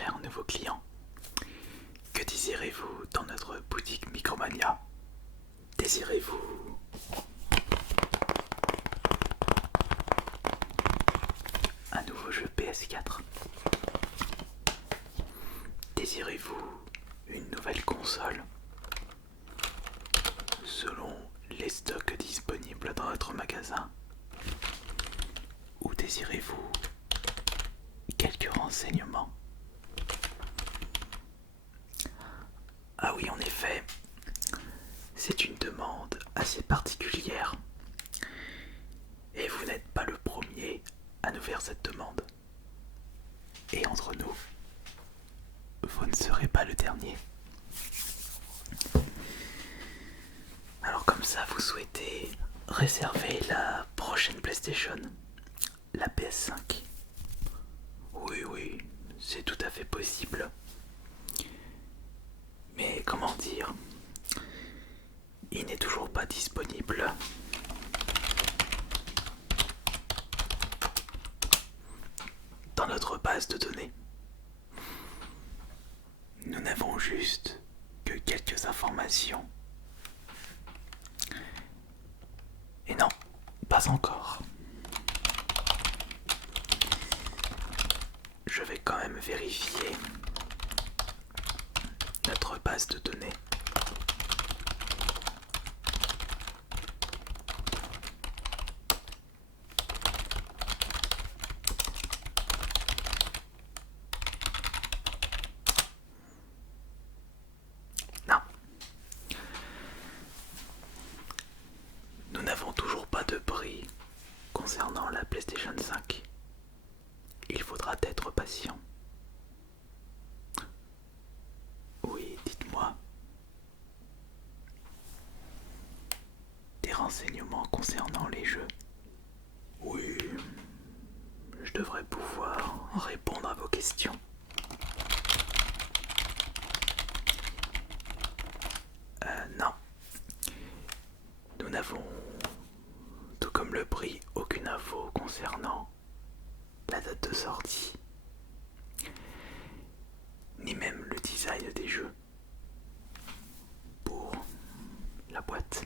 cherchez un nouveau client? Que désirez-vous dans notre boutique Micromania? Désirez-vous un nouveau jeu PS4? Désirez-vous une nouvelle console? Selon les stocks disponibles dans notre magasin? Ou désirez-vous quelques renseignements? Ah oui, en effet, c'est une demande assez particulière. Et vous n'êtes pas le premier à nous faire cette demande. Et entre nous, vous ne serez pas le dernier. Alors comme ça, vous souhaitez réserver la prochaine PlayStation, la PS5? Oui, c'est tout à fait possible. Mais comment dire, il n'est toujours pas disponible dans notre base de données. Nous n'avons juste que quelques informations. Et non, pas encore. Je vais quand même vérifier notre base de données. Non. Nous n'avons toujours pas de prix concernant la PlayStation 5. Il faudra être patient. Oui, dites-moi. Des renseignements concernant les jeux? Oui, je devrais pouvoir répondre à vos questions. Non. Nous n'avons, tout comme le prix, aucune info concernant la date de sortie, ni même le design des jeux pour la boîte.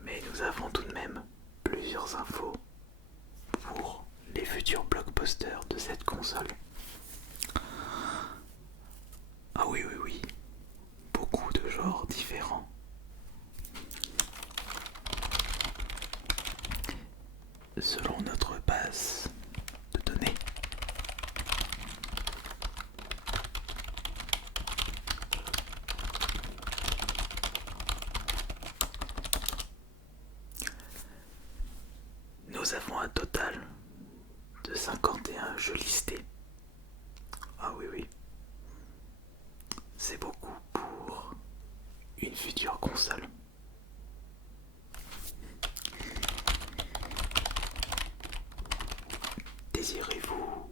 Mais nous avons tout de même plusieurs infos pour les futurs blockbusters de cette console. Ah oui, beaucoup de genres différents. Selon notre base de données, nous avons un total de 51 jeux listés. Ah oui, c'est beaucoup pour une future console. Désirez-vous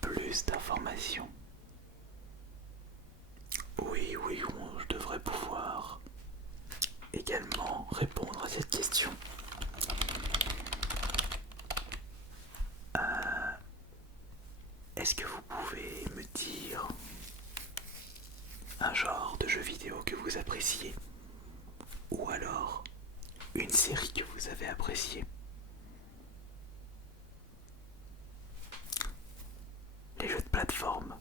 plus d'informations? Oui, je devrais pouvoir également répondre à cette question. Est-ce que vous pouvez me dire un genre de jeu vidéo que vous appréciez? Ou alors une série que vous avez appréciée? Les jeux de plateforme?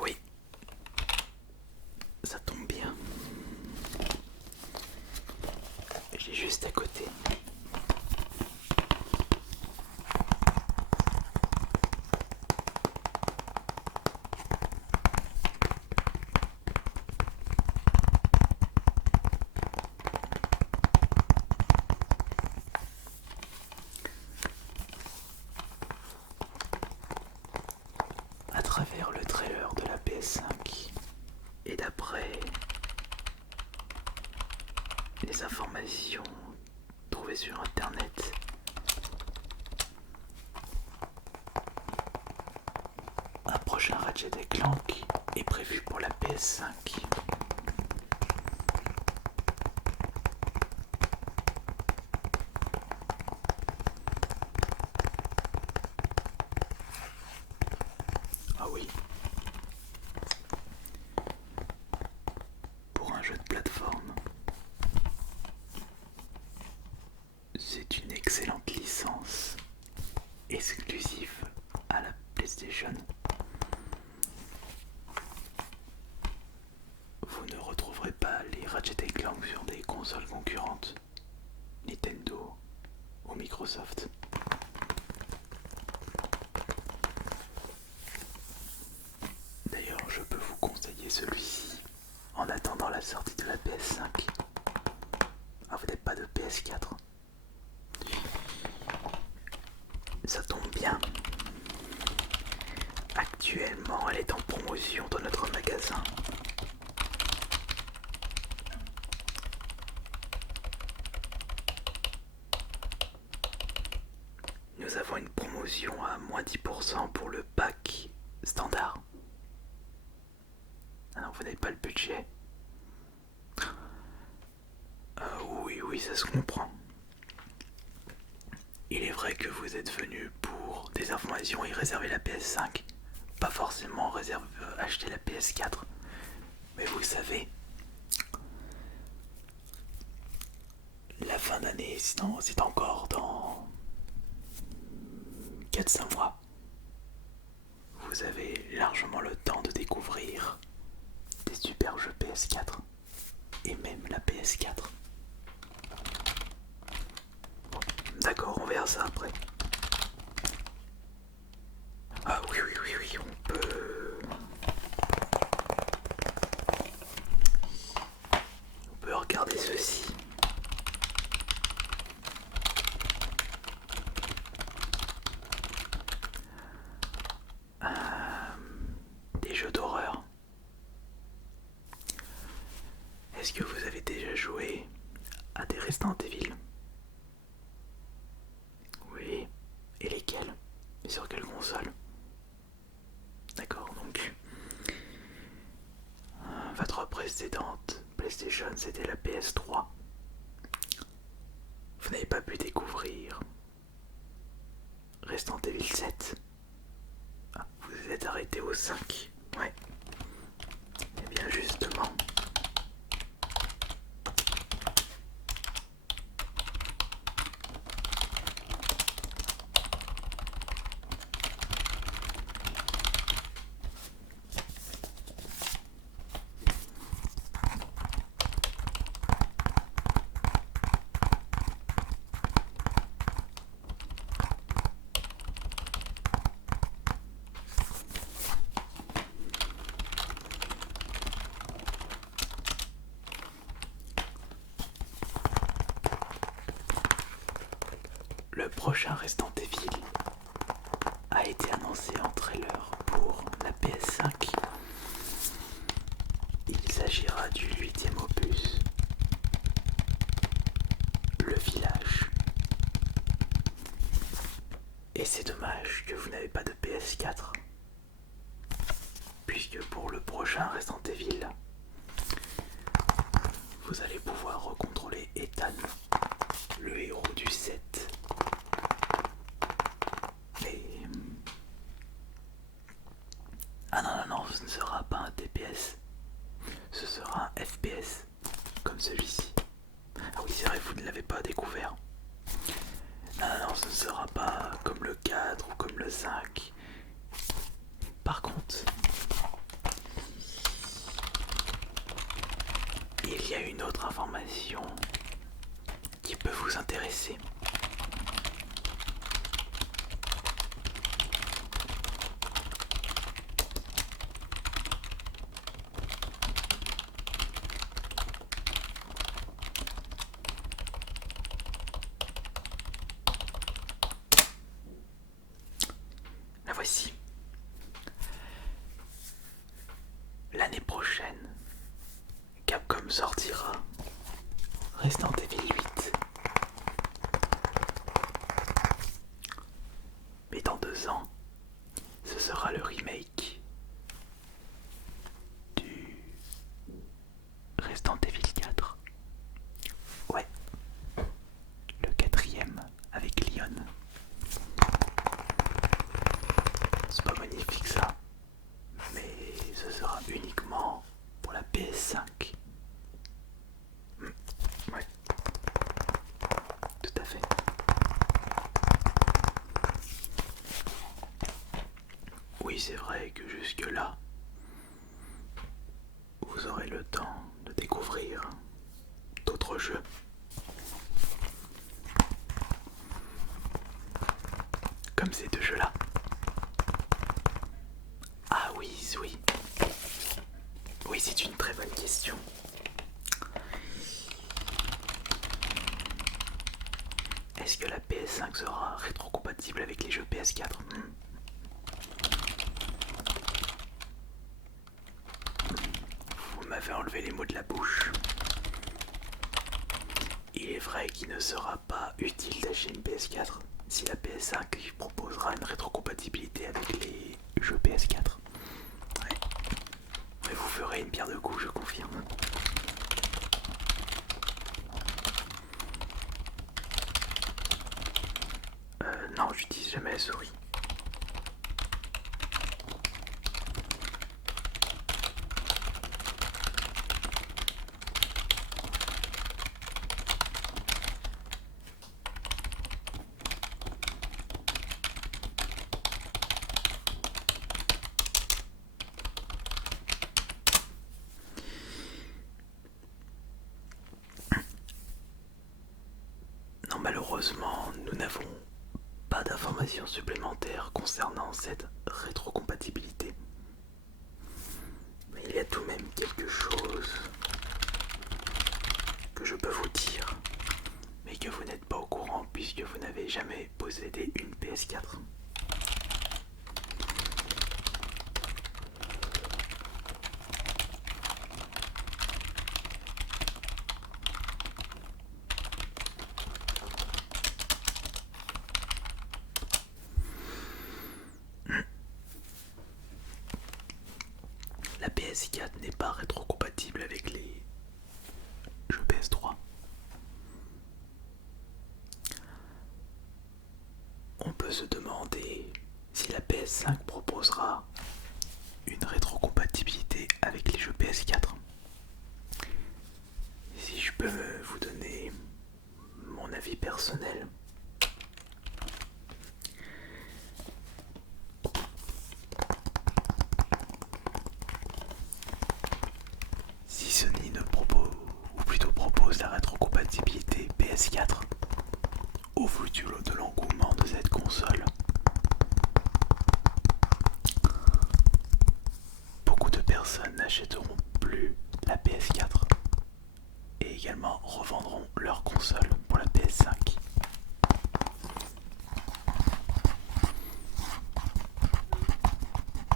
Oui, ça tombe bien. J'ai juste à côté. À travers le trailer de la PS5 et d'après les informations trouvées sur internet, Ratchet Clank est prévu pour la PS5. Ah oui. Pour un jeu de plateforme, c'est une excellente licence exclusive à la PlayStation. Vous ne retrouverez pas les Ratchet Clank sur des consoles concurrentes, Nintendo ou Microsoft. D'ailleurs, je peux vous conseiller celui-ci en attendant la sortie de la PS5. Ah, vous n'êtes pas de PS4? Ça tombe bien. Actuellement, elle est en promotion dans notre magasin. Nous avons une promotion à moins 10% pour le pack standard. Ah non, vous n'avez pas le budget. Oui, ça se comprend. Il est vrai que vous êtes venu pour des informations et réserver la PS5. Pas forcément acheter la PS4. Mais vous savez, la fin d'année, c'est encore dans 4-5 mois. Vous avez largement le temps de découvrir des super jeux PS4 et même la PS4. D'accord, on verra ça après. Ah oui, on peut regarder ceci. Des jeux d'horreur. Est-ce que vous avez déjà joué à des Resident Evil? Oui. Et lesquels? Et sur quelle console? D'accord, donc votre précédente PlayStation, c'était la PS3. Vous n'avez pas pu découvrir Resident Evil 7. Ah, vous vous êtes arrêté au 5. Ouais. Et bien justement, le prochain Resident Evil a été annoncé en trailer pour la PS5. Il s'agira du 8e opus, Le Village. Et c'est dommage que vous n'avez pas de PS4, puisque pour le prochain Resident Evil, vous allez pouvoir recontrôler Ethan, le héros du 7. Mais... ah non, ce ne sera pas un TPS, ce sera un FPS, comme celui-ci. Ah oui, c'est vrai, vous ne l'avez pas découvert. Non, ce ne sera pas comme le 4 ou comme le 5. Par contre, il y a une autre information qui peut vous intéresser. La voici. L'année prochaine, Capcom sortira Resident Evil 8. Mais dans 2 ans, ce sera le remake Oui, c'est une très bonne question. Est-ce que la PS5 sera rétrocompatible avec les jeux PS4? Vous m'avez enlevé les mots de la bouche. Il est vrai qu'il ne sera pas utile d'acheter une PS4 si la PS5 proposera une rétrocompatibilité avec les jeux PS4. Ouais. Mais vous ferez une pierre de coups, je confirme. Non, j'utilise jamais la souris. Non, malheureusement, nous n'avons pas d'informations supplémentaires concernant cette rétrocompatibilité. Mais il y a tout de même quelque chose que je peux vous dire, mais que vous n'êtes pas au courant puisque vous n'avez jamais possédé une PS4. La PS4 n'est pas rétrocompatible avec les jeux PS3. On peut se demander si la PS5 proposera une rétrocompatibilité avec les jeux PS4. Si je peux vous donner mon avis personnel, si Sony ne propose, ou plutôt propose la rétrocompatibilité PS4, au vu de l'engouement de cette console, beaucoup de personnes n'achèteront plus la PS4 et également revendront leur console pour la PS5.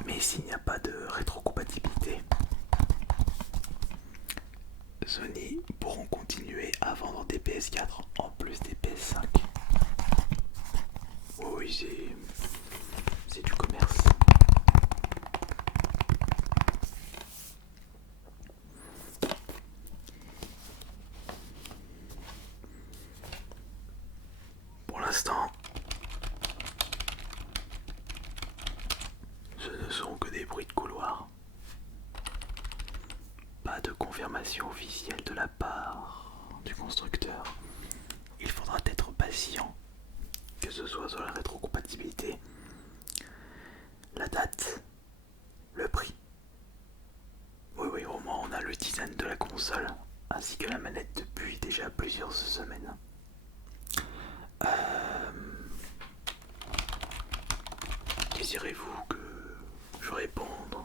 Mais s'il n'y a pas de rétrocompatibilité, Sony pourront continuer à vendre des PS4 en plus des PS5. Oui, c'est du commerce. Pour l'instant, ce ne sont que des bruits de couloir. Pas de confirmation officielle de la part du constructeur. Il faudra être patient, que ce soit sur la rétrocompatibilité, la date, le prix. Oui, au moins on a le design de la console, ainsi que la manette depuis déjà plusieurs semaines. Désirez-vous que je réponde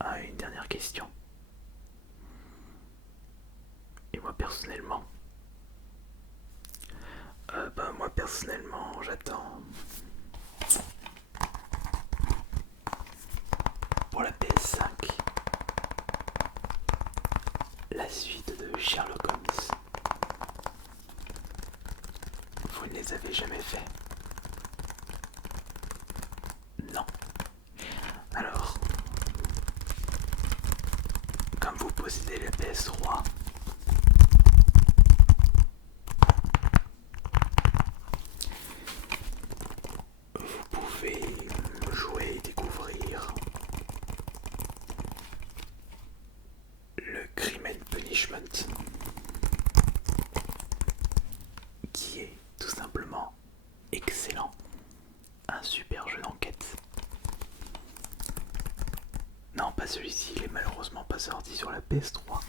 à une dernière question? Et moi personnellement, j'attends pour la PS5 la suite de Sherlock Holmes. Vous ne les avez jamais fait? Non. Alors, comme vous possédez la PS3, vous pouvez jouer et découvrir le Crime and Punishment, qui est tout simplement excellent. Un super jeu d'enquête. Non, pas celui-ci, il est malheureusement pas sorti sur la PS3.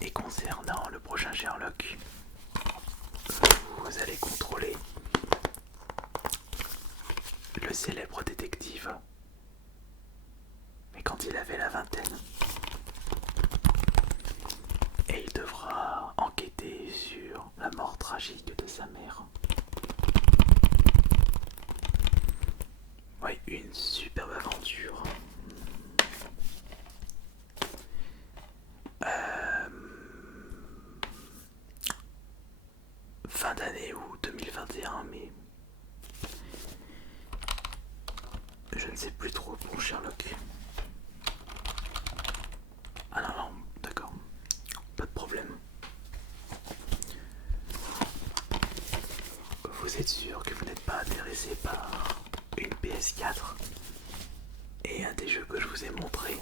Et concernant le prochain Sherlock, vous allez contrôler le célèbre détective quand il avait la vingtaine. Et il devra enquêter sur la mort tragique de sa mère. Oui, une superbe aventure. Euh, Fin d'année ou 2021, mais je ne sais plus trop pour Sherlock. Ah non, non, d'accord, pas de problème. Vous êtes sûr que vous n'êtes pas intéressé par une PS4 et un des jeux que je vous ai montré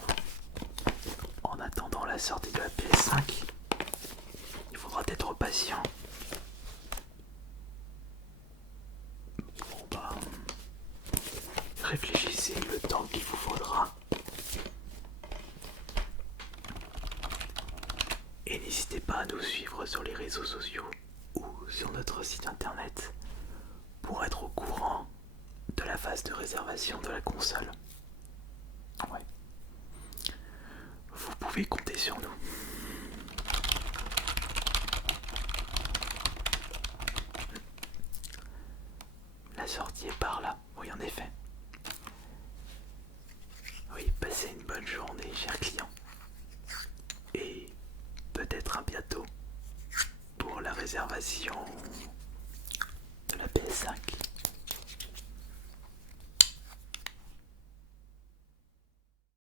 en attendant la sortie de la PS5? Il faudra être patient. Bon bah, réfléchissez le temps qu'il vous faudra. Et n'hésitez pas à nous suivre sur les réseaux sociaux ou sur notre site internet pour être au courant de la phase de réservation de la console. Ouais. Vous pouvez compter sur nous. La sortie est par là, oui en effet. Oui, passez une bonne journée, chers clients. Et peut-être à bientôt pour la réservation de la PS5.